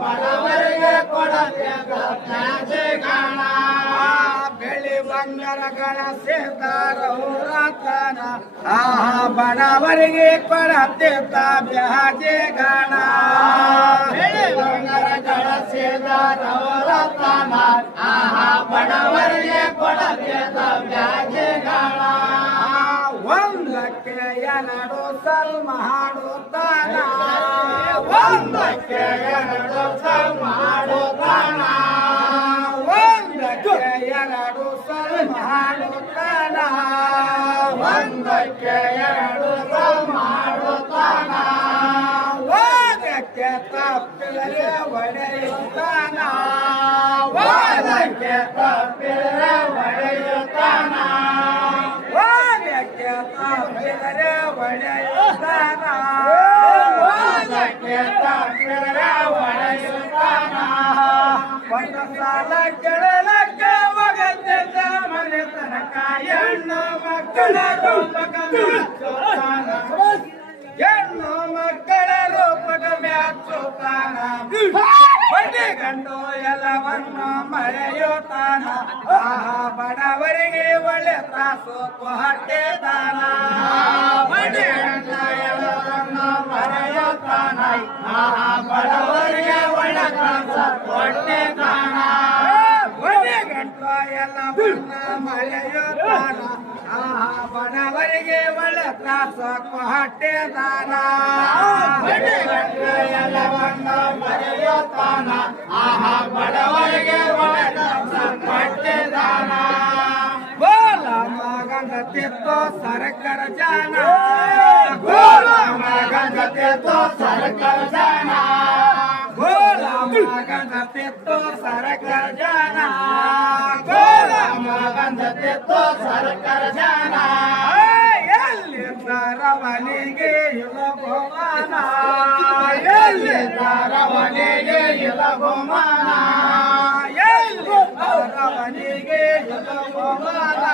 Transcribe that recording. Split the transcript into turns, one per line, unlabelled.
ಬಡವರಿಗೆ ಕೊಡಗಾಣ ಬೆಳಿ ಬಂಗಾರಗಳ ಸೇತಾರ ಹೋರಾಟನ ಆಹಾ ಬಡವರಿಗೆ ಕೊಡತಿದ್ದ ಬ್ಯಾಜೆ ಗಾಣ ಬೆಳಿ ಬಂಗಾರಗಳ ಸೇತಾರ ಹೋರಾಟನ ಆಹಾ ಬಡವರಿಗೆ ಕೊಡತಿದ್ದ ಬ್ಯಾಜೆ ಗಾಣ ಒಂದಕ್ಕೆ ಎರಡು ಸಲ್ಮ ಮಾಡುತ್ತಾನ ಒಂದಕ್ಕೆ ಎರಡು ಸಲ್ ಹಾಡುತ್ತಾನ. ಒಂದಕ್ಕೆ ಎರಡು ಸಲ್ಮ ಮಾಡುತ್ತಾನ ಒಂದಕ್ಕೆ ಎರಡು ಸಲ್ ಹಾಡುತ್ತಾನ. ಒಂದಕ್ಕೆ ತಪ್ಪಿದರೆ ಒಡೆಯುತ್ತಾನ ಒಂದಕ್ಕೆ ತಪ್ಪಿದರೆ ಹೆಣ್ಣು ಮಕ್ಕಳ ರೂಪಕ ಮೆಚ್ಚುತ್ತಾನ ಹೆಣ್ಣು ಮಕ್ಕಳ ರೂಪಕ ಮೆಚ್ಚುತ್ತಾನ ಬಡ್ಡಿ ಗಂಡು ಎಲ್ಲವನ್ನು ಮರೆಯುತ್ತಾನ ಆಹಾ ಬಡವರಿಗೆ ಒಳ್ಳೆ ಹಟ್ಟೆ ದಾನ ಬಡ್ಡಿ ಗಂಡ ಎಲ್ಲವನ್ನು ಮರೆಯುತ್ತಾನ ಬಡವರಿಗೆ ಒಳ್ಳೆ ತ್ರಾಸು ಕೊಟ್ಟಿದ್ದಾನ ಬಡ್ಡಿ ಗಂಟ ಎಲ್ಲವನ್ನ ಮರೆಯುತ್ತಾನ ಬಡವರಿಗೆ ಒಳ್ಳೆ ತ್ರಾಸ ಕೊಟ್ಟಿದ್ದಾನ ಬಡ್ಡಿ ಗಂಟ ಎಲ್ಲವನ್ನ ಮರೆಯುತ್ತಾನ ಆಹಾ, ಬಡವರಿಗೆ ಮಗನ ತಿತ್ತು ಸರ್ಕಾರ ಜಾನ ಗೋಲ ಮಗನ ತಿತ್ತು ಸರ್ಕಾರ ಜಾನ ಗೋಲ ಮಗನ ತಿತ್ತು ಸರ್ಕಾರ ಜಾನ ಗೋಲ ಮಗನ ತಿತ್ತು ಸರ್ಕಾರ ಜಾನ ಎಲ್ಲಿ ರವನಿಗೆ ಇಲ್ಲ ಬಹುಮಾನ ಎಲ್ಲಿ ರವನಿಗೆ ಇಲ್ಲ ಬಹುಮಾನ ಎಲ್ಲಿ ರವನಿಗೆ ಇಲ್ಲ ಬಹುಮಾನ ಎಲ್ಲಿ ರವನಿಗೆ ಇಲ್ಲ ಬಹುಮಾನ